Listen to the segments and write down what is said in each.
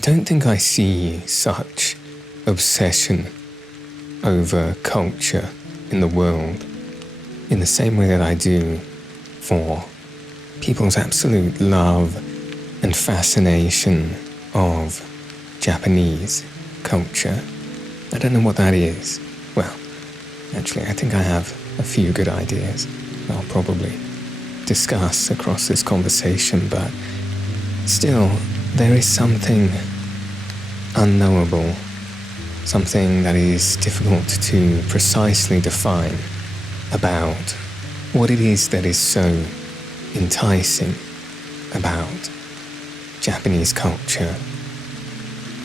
don't think I see such obsession over culture in the world in the same way that I do for people's absolute love and fascination of Japanese culture. I don't know what that is. Well, actually, I think I have a few good ideas I'll probably discuss across this conversation, but still, there is something unknowable, something that is difficult to precisely define about what it is that is so enticing about Japanese culture,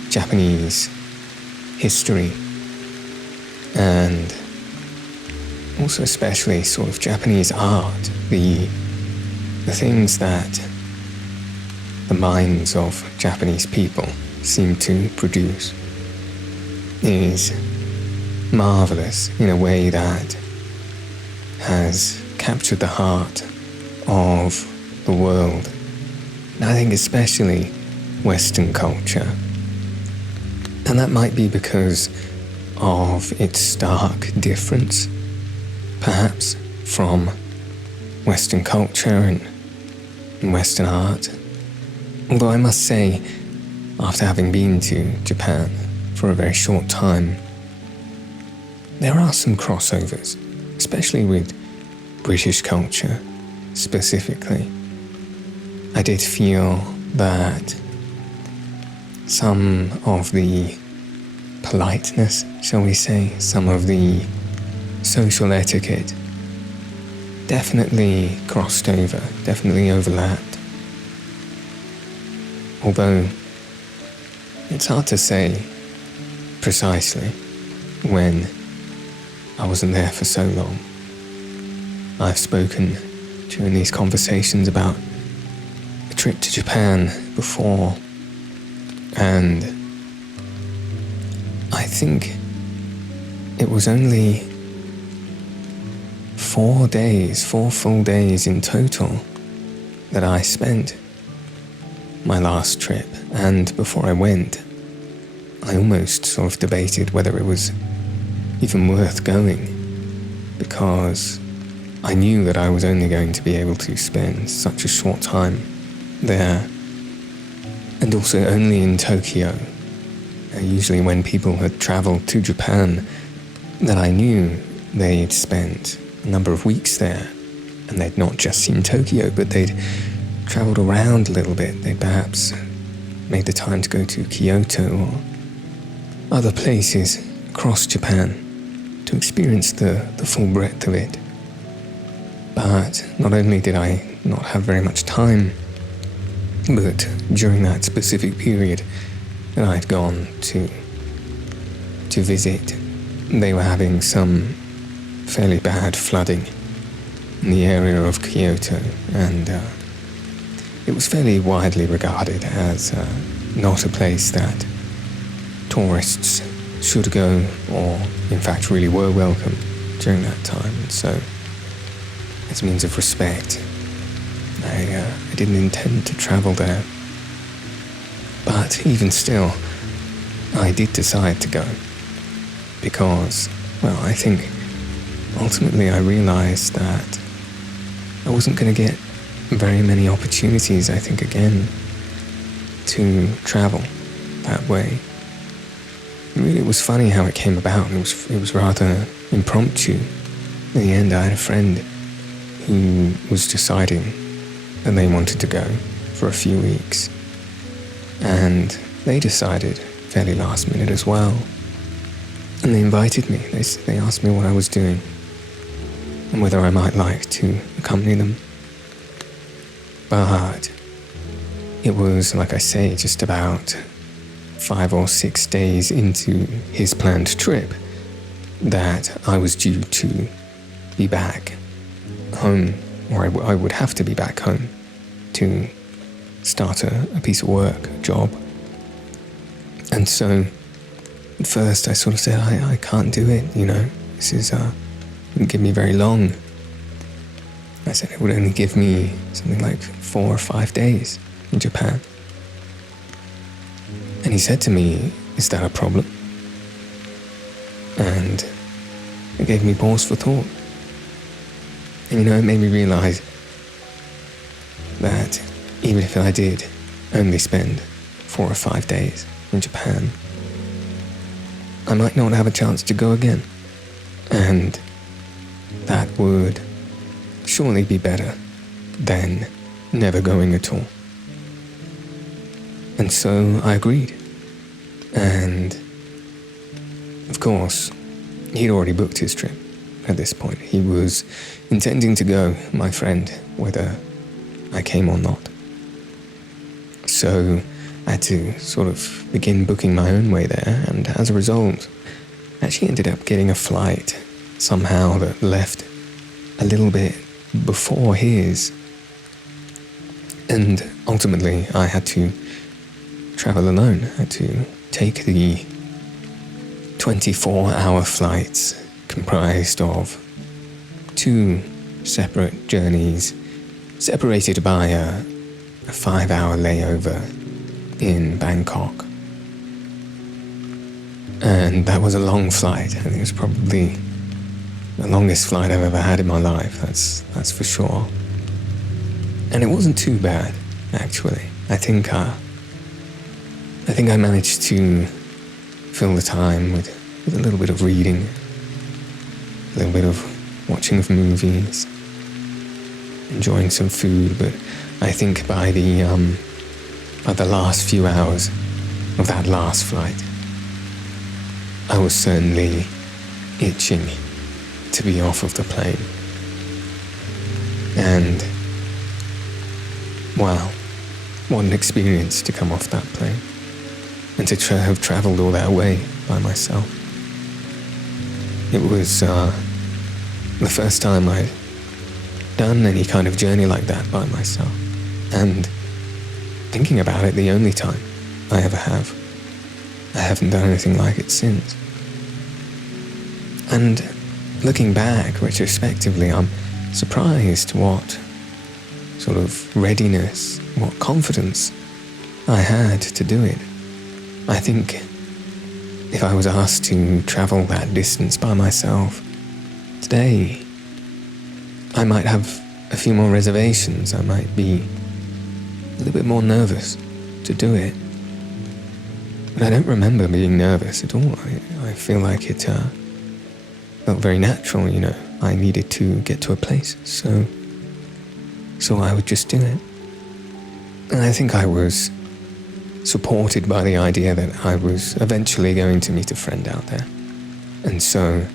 Japanese history, and also especially sort of Japanese art, the things that the minds of Japanese people seem to produce is marvelous in a way that has captured the heart of the world, and I think especially Western culture. And that might be because of its stark difference, perhaps, from Western culture and Western art. Although I must say, after having been to Japan for a very short time, there are some crossovers, especially with British culture specifically. I did feel that some of the politeness, shall we say, some of the social etiquette definitely crossed over, definitely overlapped. Although it's hard to say precisely when I wasn't there for so long. I've spoken during these conversations about a trip to Japan before, and I think it was only 4 full days in total that I spent my last trip, and before I went, I almost sort of debated whether it was even worth going, because I knew that I was only going to be able to spend such a short time there, and also only in Tokyo. Usually when people had travelled to Japan, that I knew they'd spent a number of weeks there, and they'd not just seen Tokyo, but they'd travelled around a little bit. They perhaps made the time to go to Kyoto or other places across Japan to experience the full breadth of it. But not only did I not have very much time, but during that specific period that I'd gone to visit, they were having some fairly bad flooding in the area of Kyoto, and it was fairly widely regarded as not a place that tourists should go, or in fact really were welcome during that time. And so, as a means of respect, I didn't intend to travel there. But even still, I did decide to go because, well, I think ultimately I realized that I wasn't going to get very many opportunities, I think, again, to travel that way. Really, it was funny how it came about. It was rather impromptu. In the end, I had a friend who was deciding that they wanted to go for a few weeks, and they decided fairly last minute as well, and they invited me. They asked me what I was doing and whether I might like to accompany them. But it was, like I say, just about 5 or 6 days into his planned trip that I was due to be back home, or I would have to be back home to start a piece of work, a job. And so at first I sort of said, I can't do it, this is, wouldn't give me very long. I said it would only give me something like 4 or 5 days in Japan. And he said to me, "Is that a problem?" And it gave me pause for thought. And it made me realize that even if I did only spend 4 or 5 days in Japan, I might not have a chance to go again. And that would surely be better than never going at all. And so I agreed. And of course, he'd already booked his trip at this point. He was intending to go, my friend, whether I came or not. So I had to sort of begin booking my own way there, and as a result, I actually ended up getting a flight somehow that left a little bit before his. And ultimately, I had to travel alone. I had to take the 24-hour flights comprised of 2 separate journeys, separated by a 5-hour layover in Bangkok. And that was a long flight. I think it was probably the longest flight I've ever had in my life, that's for sure. And it wasn't too bad, actually. I think I managed to fill the time with a little bit of reading, a little bit of watching of movies, enjoying some food, but I think by the last few hours of that last flight, I was certainly itching to be off of the plane. And wow, what an experience to come off that plane and to have travelled all that way by myself. It was the first time I'd done any kind of journey like that by myself, and thinking about it, the only time I ever have. I haven't done anything like it since. And looking back retrospectively, I'm surprised what sort of readiness, what confidence I had to do it. I think if I was asked to travel that distance by myself today, I might have a few more reservations. I might be a little bit more nervous to do it. But I don't remember being nervous at all. I feel like it felt very natural, I needed to get to a place, so I would just do it. And I think I was supported by the idea that I was eventually going to meet a friend out there. And so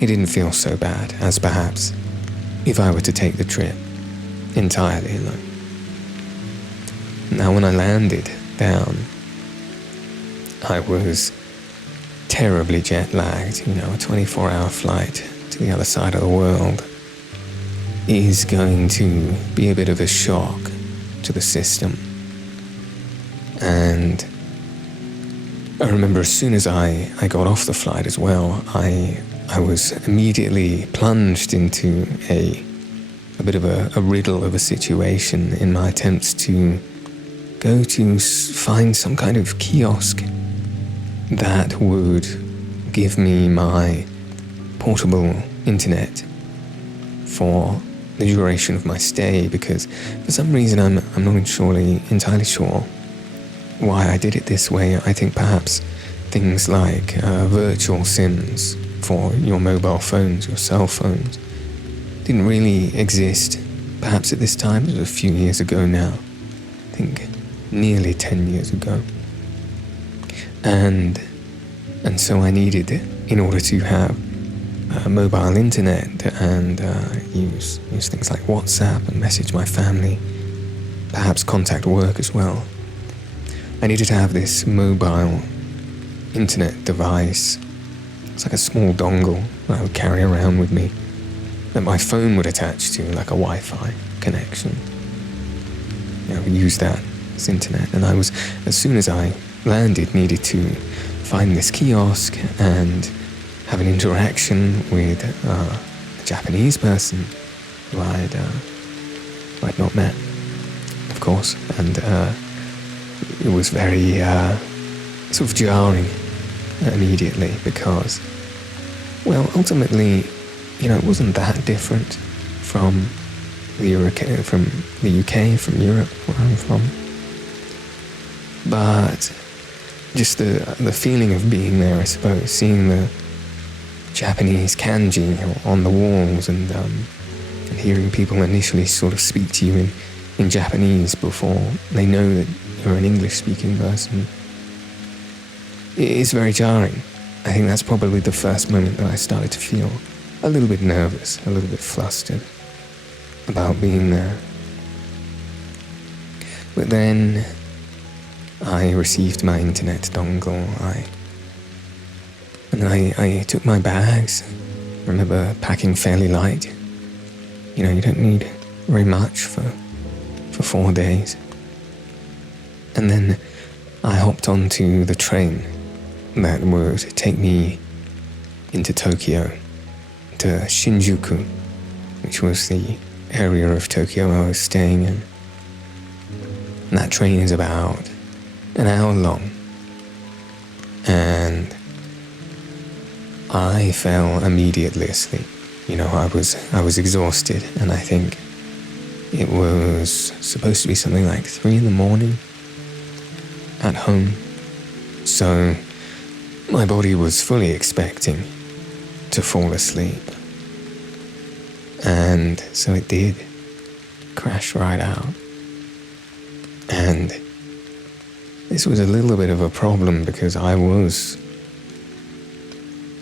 it didn't feel so bad as perhaps if I were to take the trip entirely alone. Now, when I landed down, I was terribly jet-lagged. A 24-hour flight to the other side of the world is going to be a bit of a shock to the system. And I remember as soon as I got off the flight as well, I was immediately plunged into a bit of a riddle of a situation in my attempts to go to find some kind of kiosk that would give me my portable internet for the duration of my stay, because for some reason I'm not entirely sure why I did it this way. I think perhaps things like virtual SIMs for your mobile phones, your cell phones, didn't really exist perhaps at this time. It was a few years ago now. I think nearly 10 years ago. And so I needed it in order to have mobile internet and use things like WhatsApp and message my family, perhaps contact work as well. I needed to have this mobile internet device. It's like a small dongle that I would carry around with me that my phone would attach to, like a Wi-Fi connection. I would use that as internet, and I was, as soon as I landed, needed to find this kiosk and have an interaction with a Japanese person who I'd not met, of course, and it was very sort of jarring immediately because, well, ultimately, it wasn't that different from the UK, from Europe, where I'm from. But just the feeling of being there, I suppose, seeing the Japanese kanji on the walls and hearing people initially sort of speak to you in Japanese before they know that you're an English-speaking person, it is very jarring. I think that's probably the first moment that I started to feel a little bit nervous, a little bit flustered about being there. But then I received my internet dongle. I took my bags. I remember packing fairly light. You don't need very much for 4 days. And then I hopped onto the train that would take me into Tokyo, to Shinjuku, which was the area of Tokyo I was staying in. And that train is about an hour long. And I fell immediately asleep. I was exhausted, and I think it was supposed to be something like 3 a.m. at home. So my body was fully expecting to fall asleep. And so it did. Crashed right out. And this was a little bit of a problem because I was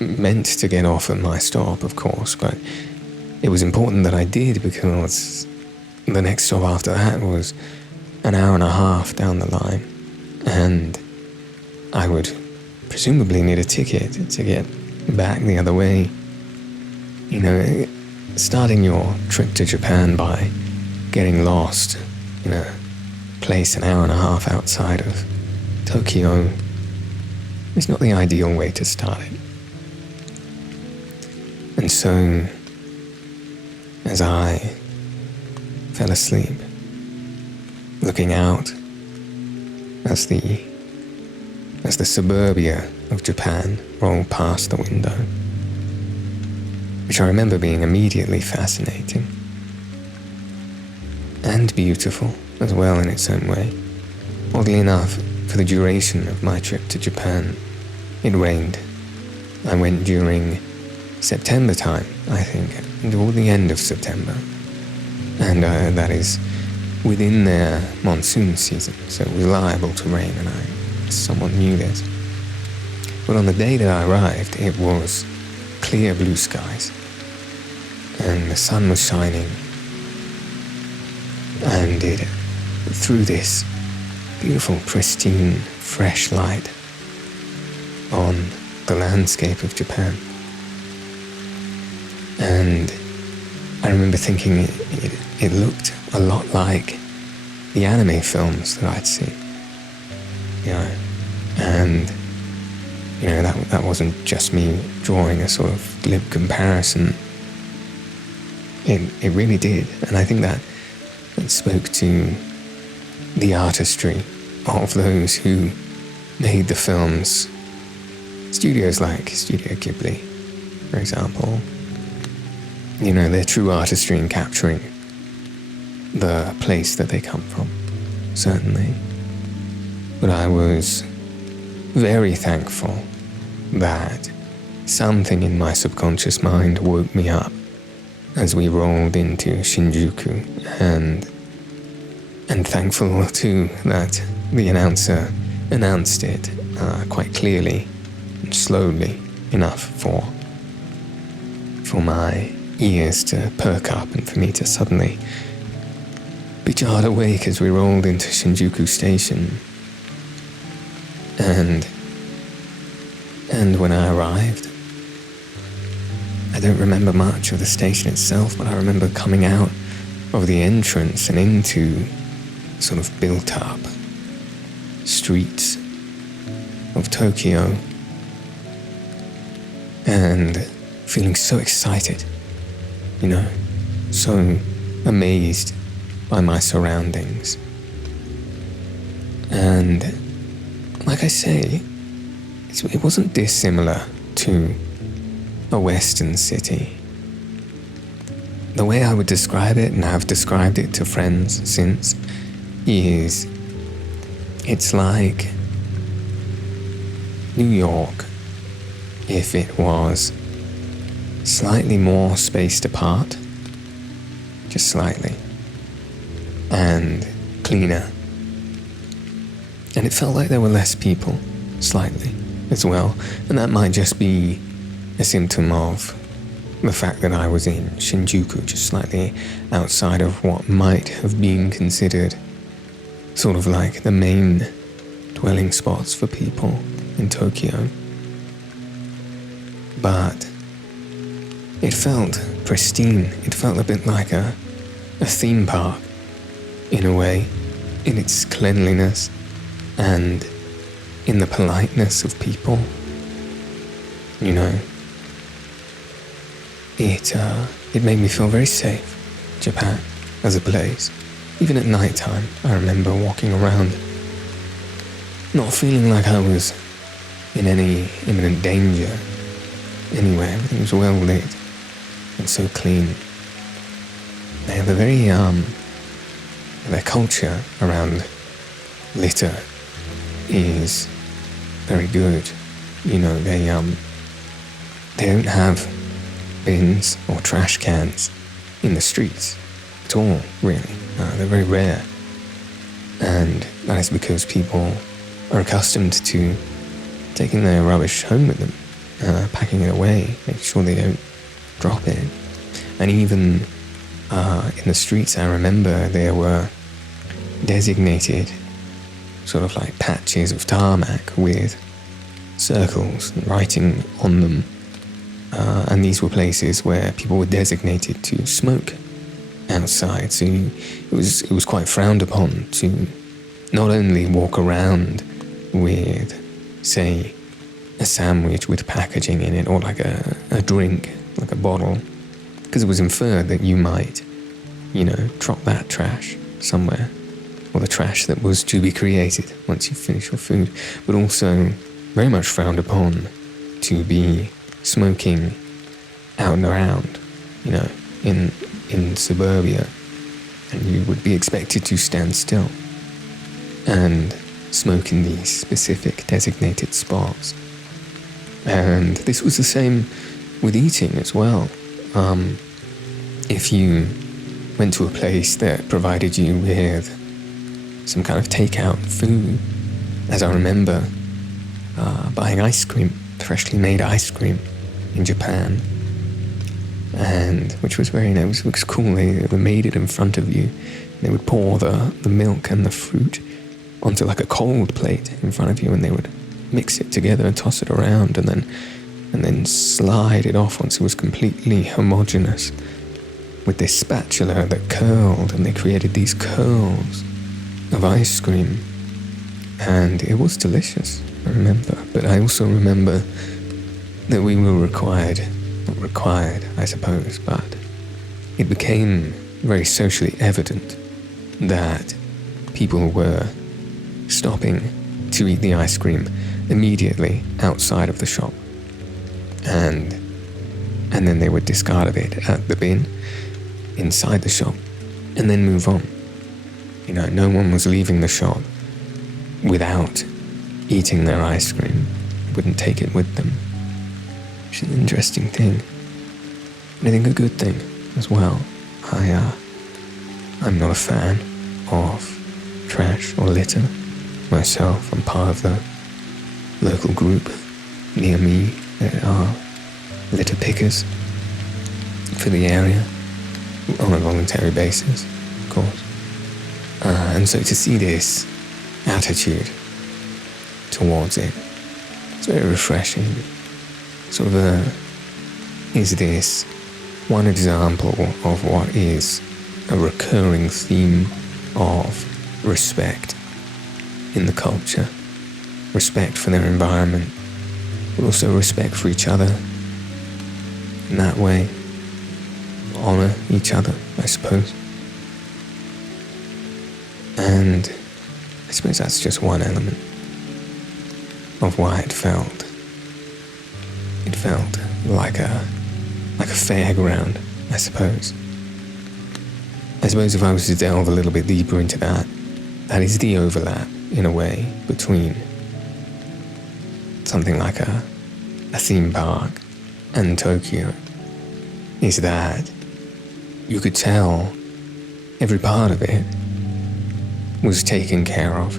meant to get off at my stop, of course, but it was important that I did because the next stop after that was an hour and a half down the line, and I would presumably need a ticket to get back the other way. Starting your trip to Japan by getting lost in a place an hour and a half outside of Tokyo is not the ideal way to start it. And so, as I fell asleep, looking out as the suburbia of Japan rolled past the window, which I remember being immediately fascinating and beautiful as well in its own way. Oddly enough, for the duration of my trip to Japan, it rained. I went during September time, I think, toward the end of September, and that is within their monsoon season, so it was liable to rain, and I somewhat knew this. But on the day that I arrived, it was clear blue skies, and the sun was shining, and it threw this beautiful, pristine, fresh light on the landscape of Japan. And I remember thinking it looked a lot like the anime films that I'd seen. And that wasn't just me drawing a sort of glib comparison. It really did, and I think that spoke to the artistry of those who made the films. Studios like Studio Ghibli, for example, their true artistry in capturing the place that they come from, certainly. But I was very thankful that something in my subconscious mind woke me up as we rolled into Shinjuku, and thankful too that the announcer announced it quite clearly and slowly enough for my ears to perk up and for me to suddenly be jarred awake as we rolled into Shinjuku Station. And when I arrived, I don't remember much of the station itself, but I remember coming out of the entrance and into sort of built-up streets of Tokyo and feeling so excited, so amazed by my surroundings. And like I say, it wasn't dissimilar to a Western city. The way I would describe it, and I've described it to friends since, is it's like New York if it was slightly more spaced apart, just slightly, and cleaner. And it felt like there were less people, slightly, as well, and that might just be a symptom of the fact that I was in Shinjuku, just slightly outside of what might have been considered sort of like the main dwelling spots for people in Tokyo. But it felt pristine. It felt a bit like a theme park, in a way, in its cleanliness and in the politeness of people. You know, it made me feel very safe, Japan, as a place. Even at night time, I remember walking around, not feeling like I was in any imminent danger anywhere. Everything was well lit and so clean. They have a very, their culture around litter is very good. You know, they don't have bins or trash cans in the streets at all, really. They're very rare. And that is because people are accustomed to taking their rubbish home with them, packing it away, making sure they don't drop it. And even in the streets, I remember there were designated sort of like patches of tarmac with circles and writing on them. And these were places where people were designated to smoke outside. So it was quite frowned upon to not only walk around with, say, a sandwich with packaging in it, or like a drink, like a bottle, because it was inferred that you might, you know, drop that trash somewhere, or the trash that was to be created once you finish your food, but also very much frowned upon to be smoking out and around, you know, in suburbia, and you would be expected to stand still and smoke in these specific designated spots. And this was the same with eating as well. If you went to a place that provided you with some kind of takeout food, as I remember buying ice cream, freshly made ice cream in Japan, and which was very nice. It was cool. They made it in front of you. They would pour the milk and the fruit onto like a cold plate in front of you, and they would mix it together and toss it around, and then slide it off once it was completely homogeneous with this spatula that curled, and they created these curls of ice cream, and it was delicious, I remember. But I also remember that we were not required, I suppose, but it became very socially evident that people were stopping to eat the ice cream immediately outside of the shop, and then they would discard of it at the bin inside the shop and then move on. You know, no one was leaving the shop without eating their ice cream. They wouldn't take it with them, which is an interesting thing, and I think a good thing as well. I'm not a fan of trash or litter myself. I'm part of the local group near me that are litter pickers for the area on a voluntary basis, of course. And so to see this attitude towards it, it's very refreshing. Sort of is this one example of what is a recurring theme of respect in the culture. Respect for their environment, but also respect for each other. In that way, honor each other, I suppose. And I suppose that's just one element of why it felt It felt like a fairground, I suppose. I suppose if I was to delve a little bit deeper into that, that is the overlap, in a way, between something like a theme park and Tokyo, is that you could tell every part of it was taken care of,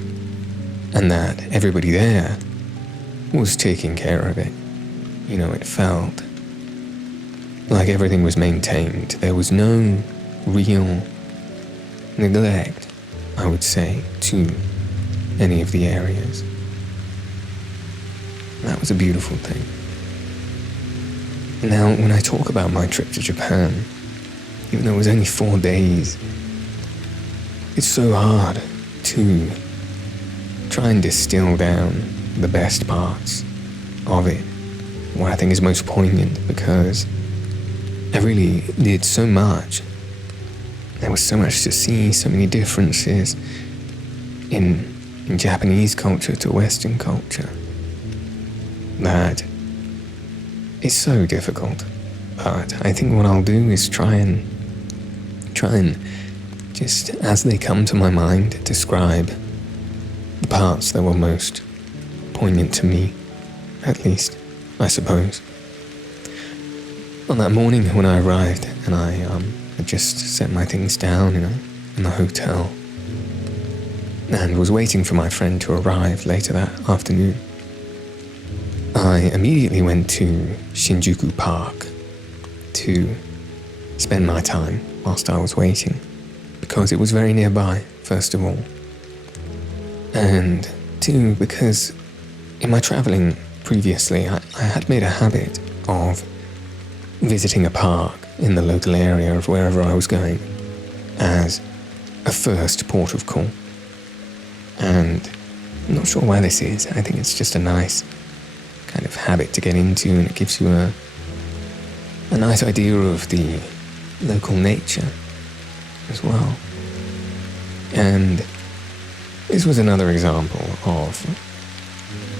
and that everybody there was taking care of it. You know, it felt like everything was maintained. There was no real neglect, I would say, to any of the areas. That was a beautiful thing. Now, when I talk about my trip to Japan, even though it was only 4 days, it's so hard to try and distill down the best parts of it, what I think is most poignant, because I really did so much. There was so much to see, so many differences in Japanese culture to Western culture, that it's so difficult. But I think what I'll do is try and just, as they come to my mind, describe the parts that were most poignant to me, at least, I suppose. On that morning when I arrived, and I had just set my things down in the hotel, and was waiting for my friend to arrive later that afternoon, I immediately went to Shinjuku Park to spend my time whilst I was waiting, because it was very nearby, first of all, and two, because in my travelling previously, I had made a habit of visiting a park in the local area of wherever I was going as a first port of call. And I'm not sure why this is. I think it's just a nice kind of habit to get into, and it gives you a nice idea of the local nature as well. And this was another example of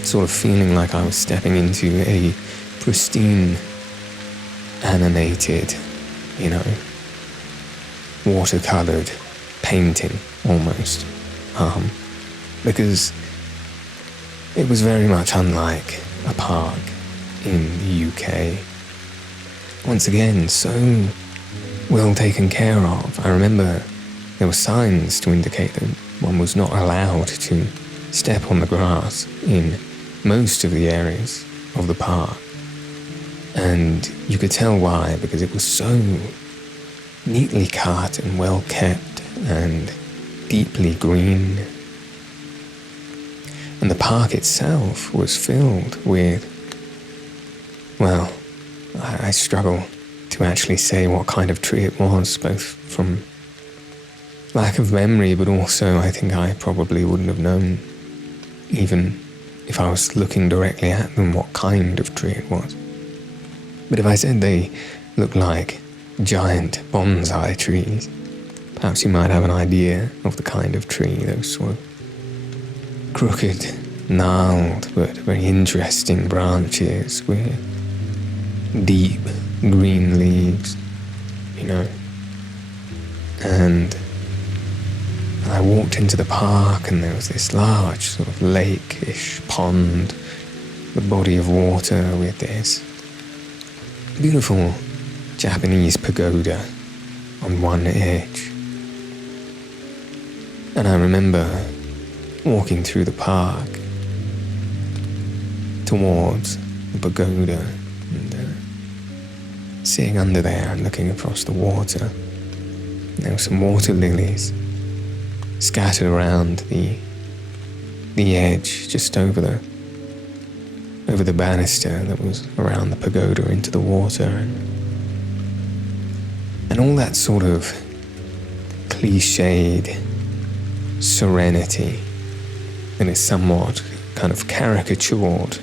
sort of feeling like I was stepping into a pristine, animated, watercolored painting almost, because it was very much unlike a park in the UK. Once again, so well taken care of. I remember there were signs to indicate that one was not allowed to step on the grass in most of the areas of the park. And you could tell why, because it was so neatly cut and well kept and deeply green. And the park itself was filled with, well, I struggle to actually say what kind of tree it was, both from lack of memory, but also I think I probably wouldn't have known, even if I was looking directly at them, what kind of tree it was. But if I said they looked like giant bonsai trees, perhaps you might have an idea of the kind of tree, those sort of crooked, gnarled, but very interesting branches with deep green leaves, And I walked into the park, and there was this large sort of lake-ish pond, the body of water with this beautiful Japanese pagoda on one edge. And I remember walking through the park towards the pagoda and sitting under there and looking across the water. There were some water lilies scattered around the edge, just over the banister that was around the pagoda into the water, and all that sort of cliched serenity that is somewhat kind of caricatured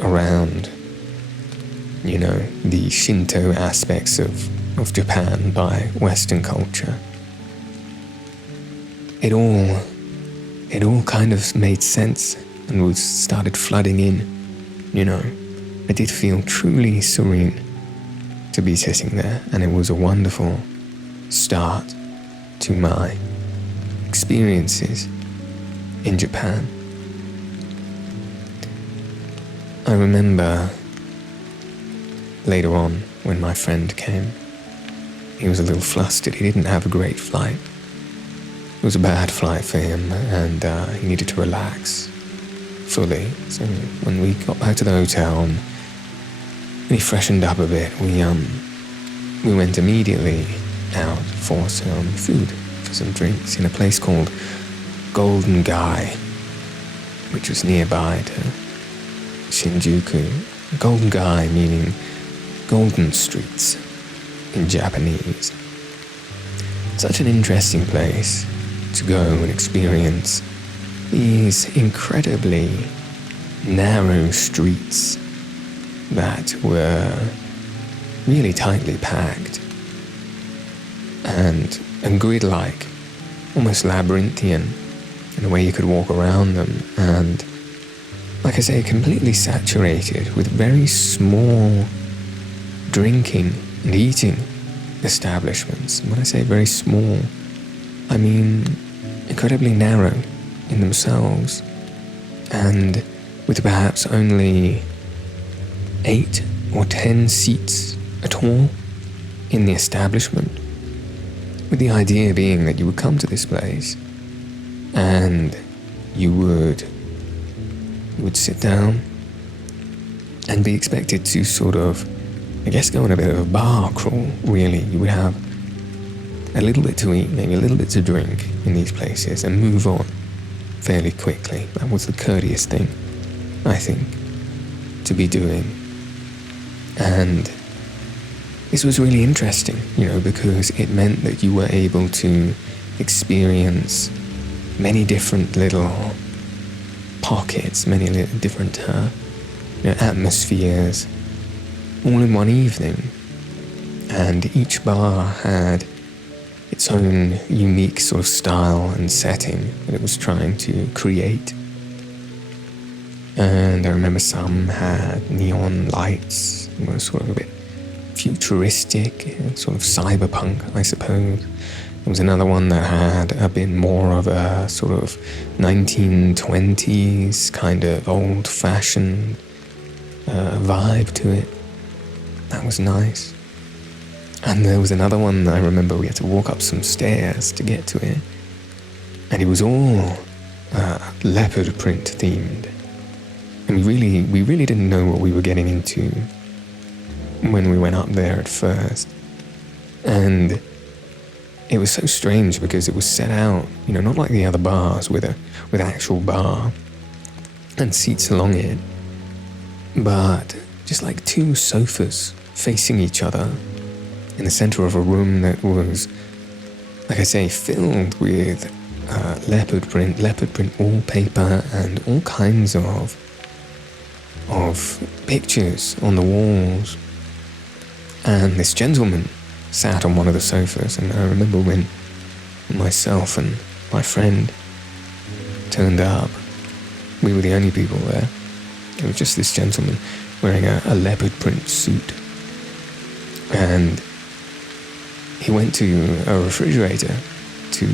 around, the Shinto aspects of Japan by Western culture. It all kind of made sense and started flooding in, I did feel truly serene to be sitting there, and it was a wonderful start to my experiences in Japan. I remember later on when my friend came, he was a little flustered. He didn't have a great flight. It was a bad flight for him, and he needed to relax fully. So when we got back to the hotel and he freshened up a bit, we went immediately out for some food, for some drinks in a place called Golden Guy, which was nearby to Shinjuku. Golden Guy meaning golden streets in Japanese. Such an interesting place to go and experience these incredibly narrow streets that were really tightly packed and grid-like, almost labyrinthian in the way you could walk around them, and like I say, completely saturated with very small drinking and eating establishments. And when I say very small, I mean incredibly narrow in themselves, and with perhaps only 8 or 10 seats at all in the establishment, with the idea being that you would come to this place and you would sit down and be expected to sort of, I guess, go on a bit of a bar crawl, really. You would have a little bit to eat, maybe a little bit to drink in these places, and move on fairly quickly. That was the courteous thing, I think, to be doing. And this was really interesting, because it meant that you were able to experience many different little pockets, many little different atmospheres, all in one evening. And each bar had its own unique sort of style and setting that it was trying to create. And I remember some had neon lights, were sort of a bit futuristic, sort of cyberpunk, I suppose. There was another one that had a bit more of a sort of 1920s kind of old-fashioned vibe to it. That was nice. And there was another one that I remember we had to walk up some stairs to get to it. And it was all leopard print themed. And we really didn't know what we were getting into when we went up there at first. And it was so strange because it was set out, not like the other bars with actual bar and seats along it, but just like 2 sofas facing each other in the center of a room that was, like I say, filled with leopard print wallpaper and all kinds of pictures on the walls. And this gentleman sat on one of the sofas, and I remember when myself and my friend turned up, we were the only people there. It was just this gentleman wearing a leopard print suit. And he went to a refrigerator to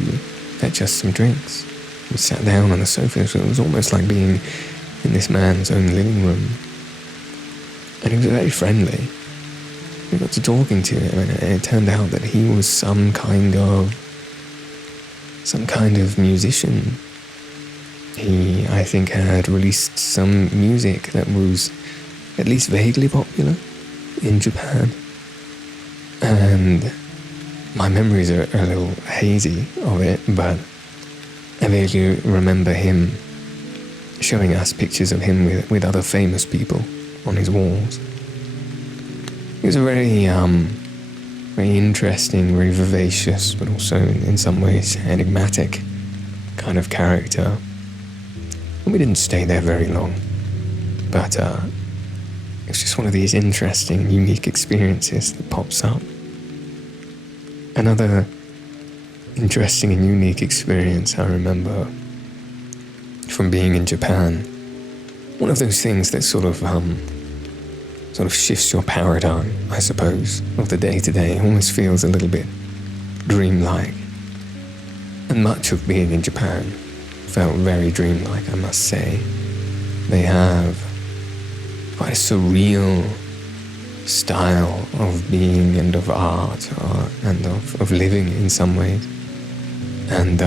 fetch us some drinks. We sat down on the sofa, so it was almost like being in this man's own living room. And he was very friendly. We got to talking to him, and it turned out that he was some kind of musician. He, I think, had released some music that was at least vaguely popular in Japan. And my memories are a little hazy of it, but I vaguely remember him showing us pictures of him with other famous people on his walls. He was a very interesting, very vivacious, but also in some ways enigmatic kind of character. And we didn't stay there very long, but it was just one of these interesting, unique experiences that pops up. Another interesting and unique experience I remember from being in Japan. One of those things that sort of sort of shifts your paradigm, I suppose, of the day-to-day. It almost feels a little bit dreamlike. And much of being in Japan felt very dreamlike, I must say. They have quite a surreal style of being and of art and of living in some ways. And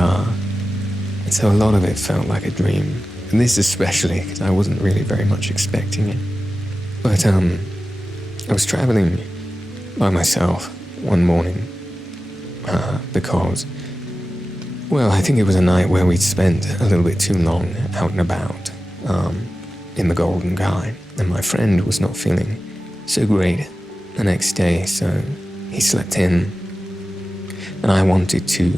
so a lot of it felt like a dream. And this especially, because I wasn't really very much expecting it. But I was traveling by myself one morning because, well, I think it was a night where we'd spent a little bit too long out and about in the Golden Guy, and my friend was not feeling so great the next day, so he slept in, and I wanted to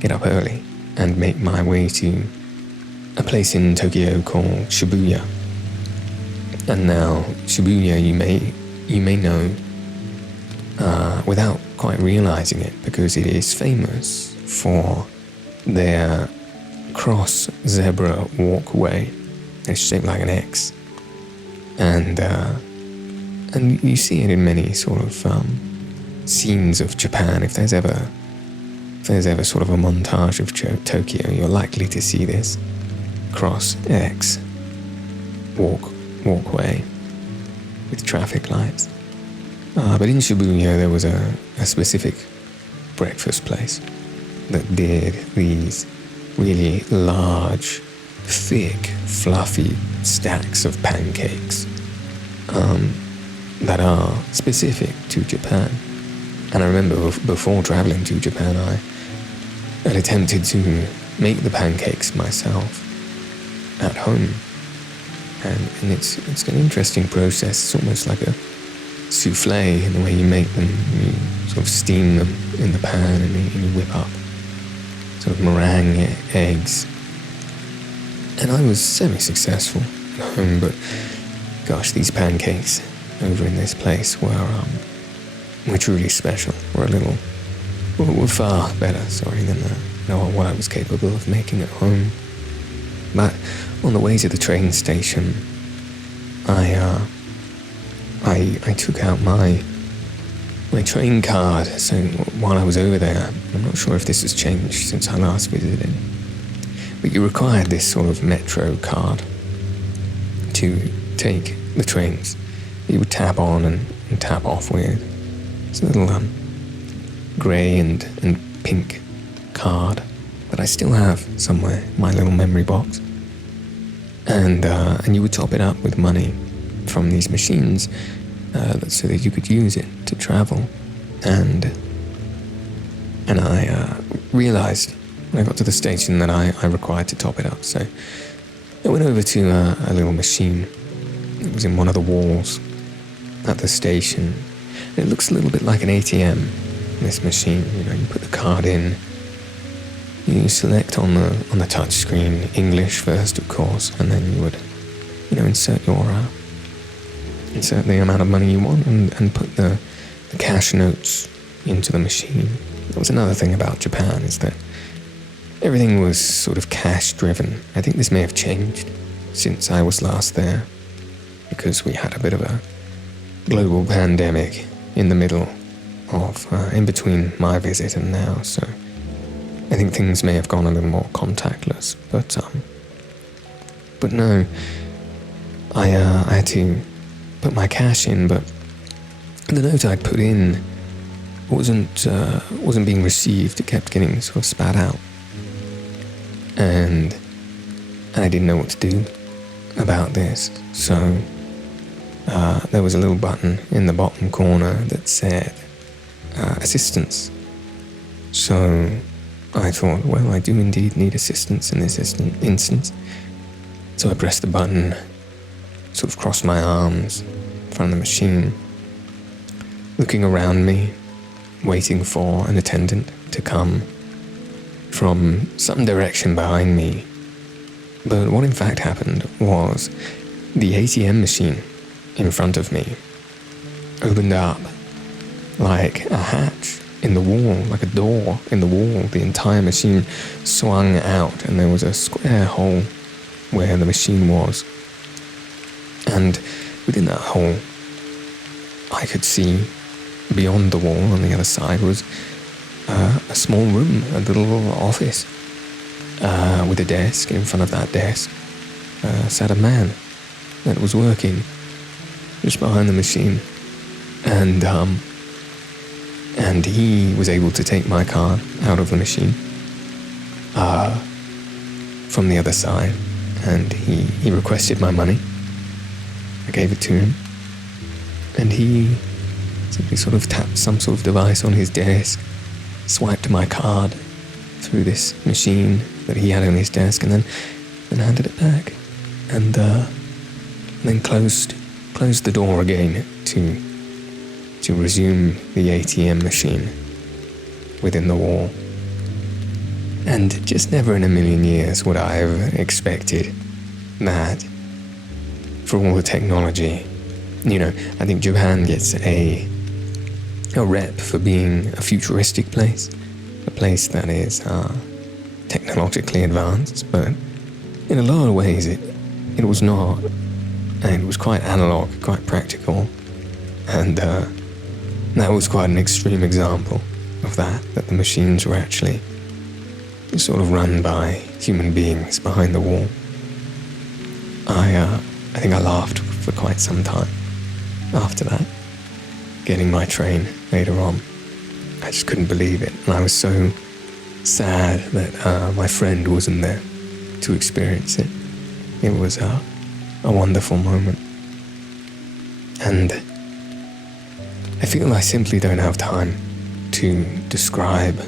get up early and make my way to a place in Tokyo called Shibuya. And now Shibuya, you may know without quite realizing it, because it is famous for their cross zebra walkway. It's shaped like an X, and you see it in many sort of scenes of Japan. If there's ever sort of a montage of Tokyo, you're likely to see this cross X walkway with traffic lights. But in Shibuya there was a specific breakfast place that did these really large, thick, fluffy stacks of pancakes that are specific to Japan. And I remember before traveling to Japan, I had attempted to make the pancakes myself at home. And it's an interesting process. It's almost like a souffle in the way you make them. You sort of steam them in the pan and you whip up sort of meringue eggs. And I was semi-successful at home, but gosh, these pancakes over in this place were truly special. Were far better, than what I was capable of making at home. But on the way to the train station, I took out my train card. So while I was over there, I'm not sure if this has changed since I last visited, but you required this sort of metro card to take the trains. You would tap on and tap off with. It's a little grey and pink card that I still have somewhere in my little memory box. And you would top it up with money from these machines so that you could use it to travel. And I realised when I got to the station that I required to top it up. So I went over to a little machine. It was in one of the walls at the station. And it looks a little bit like an ATM, this machine. You put the card in. You select on the touch screen English first, of course, and then you would, insert the amount of money you want and put the cash notes into the machine. That was another thing about Japan, is that everything was sort of cash driven. I think this may have changed since I was last there, because we had a bit of a global pandemic in the middle of, in between my visit and now, so I think things may have gone a little more contactless, but no, I had to put my cash in, but the note I'd put in wasn't being received. It kept getting sort of spat out, and I didn't know what to do about this. So there was a little button in the bottom corner that said assistance. So I thought, well, I do indeed need assistance in this instance. So I pressed the button, sort of crossed my arms in front of the machine, looking around me, waiting for an attendant to come from some direction behind me. But what in fact happened was the ATM machine in front of me opened up like a hatch in the wall, like a door in the wall. The entire machine swung out, and there was a square hole where the machine was. And within that hole, I could see beyond the wall on the other side was a small room, a little office, with a desk. In front of that desk sat a man that was working just behind the machine, and he was able to take my card out of the machine from the other side, and he requested my money. I gave it to him, and he simply sort of tapped some sort of device on his desk, swiped my card through this machine that he had on his desk, and then handed it back, and then closed the door again to resume the ATM machine within the wall. And just never in a million years would I have expected that, for all the technology. I think Japan gets a rep for being a futuristic place, a place that is technologically advanced, but in a lot of ways it was not, and it was quite analog, quite practical, and that was quite an extreme example of that the machines were actually sort of run by human beings behind the wall. I think I laughed for quite some time after that, getting my train later on. I just couldn't believe it, and I was so sad that my friend wasn't there to experience it. It was a wonderful moment, and I feel I simply don't have time to describe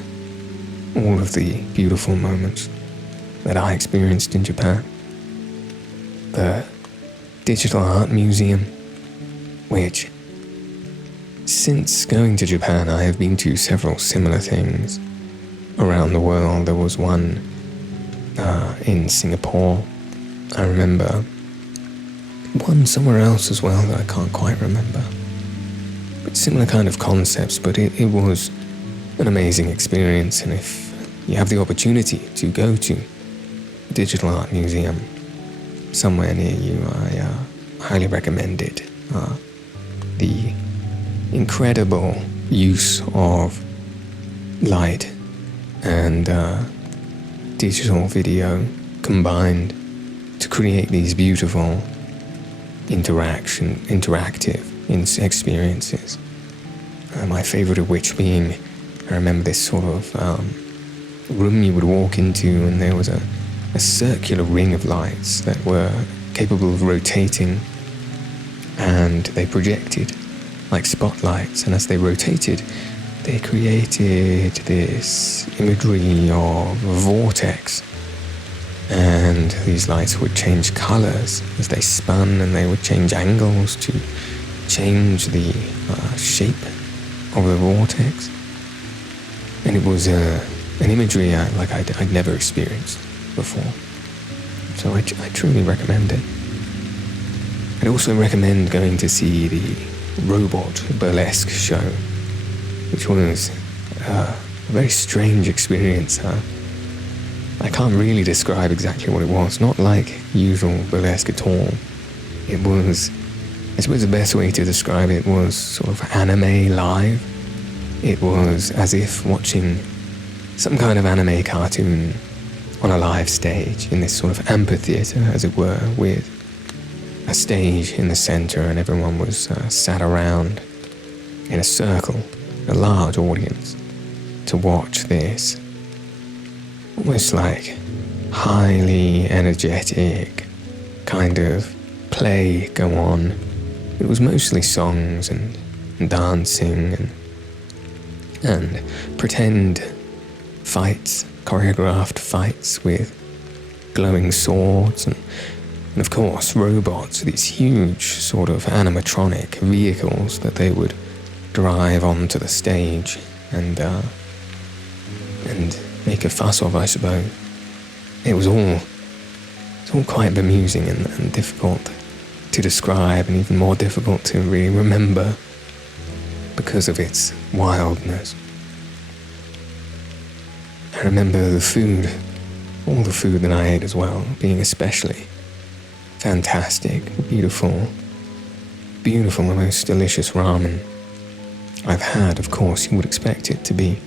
all of the beautiful moments that I experienced in Japan. The Digital Art Museum, which, since going to Japan, I have been to several similar things around the world. There was one in Singapore. I remember one somewhere else as well that I can't quite remember. But similar kind of concepts, but it was an amazing experience, and if you have the opportunity to go to a Digital Art Museum somewhere near you, I highly recommend it. The incredible use of light and digital video combined to create these beautiful interactive experiences. My favorite of which being, I remember this sort of room you would walk into, and there was a circular ring of lights that were capable of rotating, and they projected like spotlights, and as they rotated, they created this imagery of a vortex, and these lights would change colors as they spun, and they would change angles to change the shape of the vortex. And it was an imagery I'd never experienced before. So I truly recommend it. I'd also recommend going to see the robot burlesque show, which was a very strange experience. I can't really describe exactly what it was. Not like usual burlesque at all. It was, I suppose the best way to describe it was sort of anime live. It was as if watching some kind of anime cartoon on a live stage in this sort of amphitheater, as it were, with a stage in the center, and everyone was sat around in a circle, a large audience, to watch this almost like highly energetic kind of play go on. It was mostly songs and dancing and pretend fights, choreographed fights with glowing swords, and of course robots, these huge sort of animatronic vehicles that they would drive onto the stage and make a fuss of, I suppose. It was all quite bemusing and difficult to describe, and even more difficult to really remember because of its wildness. I remember the food, all the food that I ate as well, being especially fantastic, beautiful, beautiful, the most delicious ramen I've had. Of course, you would expect it to be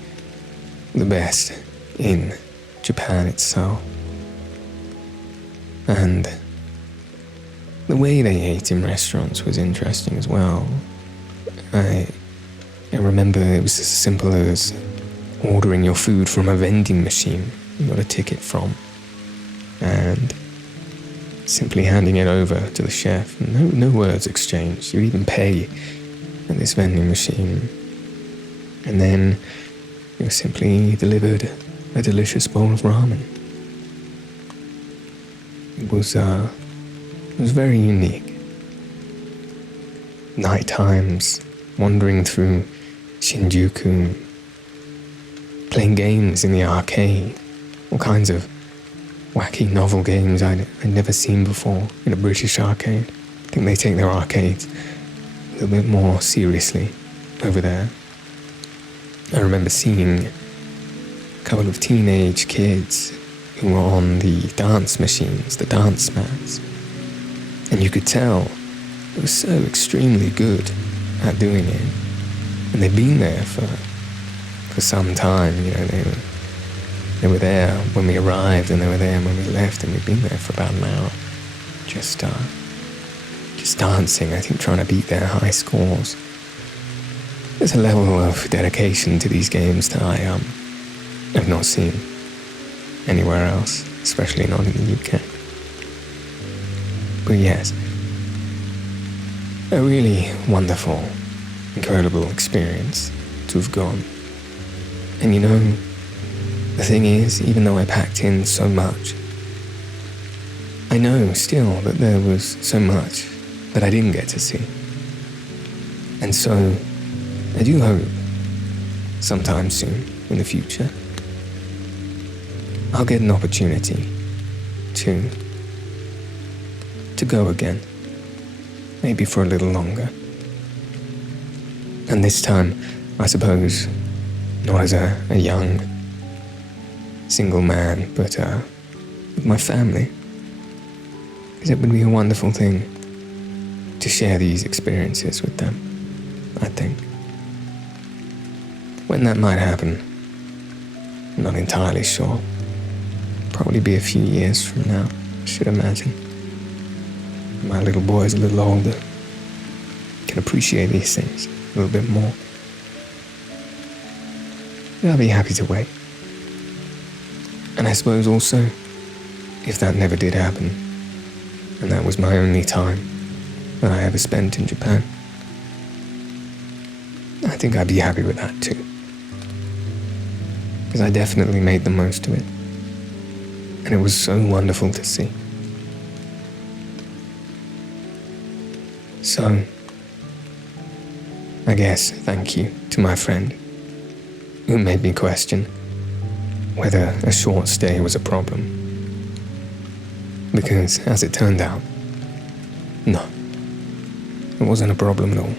the best in Japan itself. And the way they ate in restaurants was interesting as well. I remember it was as simple as ordering your food from a vending machine you got a ticket from, and simply handing it over to the chef. No words exchanged. You even pay at this vending machine, and then you're simply delivered a delicious bowl of ramen. It was very unique. Night times, wandering through Shinjuku, playing games in the arcade, all kinds of wacky novel games I'd never seen before in a British arcade. I think they take their arcades a little bit more seriously over there. I remember seeing a couple of teenage kids who were on the dance machines, the dance mats, and you could tell they were so extremely good at doing it, and they'd been there for some time. You know, they were there when we arrived, and they were there when we left, and we'd been there for about an hour, just dancing, I think, trying to beat their high scores. There's a level of dedication to these games that I have not seen anywhere else, especially not in the UK. But yes, a really wonderful, incredible experience to have gone. And you know, the thing is, even though I packed in so much, I know still that there was so much that I didn't get to see. And so, I do hope, sometime soon, in the future, I'll get an opportunity to go again, maybe for a little longer. And this time, I suppose, not as a young, single man, but with my family. Because it would be a wonderful thing to share these experiences with them, I think. When that might happen, I'm not entirely sure. Probably be a few years from now, I should imagine. My little boy's a little older, can appreciate these things a little bit more. But I'll be happy to wait. And I suppose also, if that never did happen, and that was my only time that I ever spent in Japan, I think I'd be happy with that too. Because I definitely made the most of it. And it was so wonderful to see. So, I guess thank you to my friend who made me question whether a short stay was a problem. Because, as it turned out, no, it wasn't a problem at all.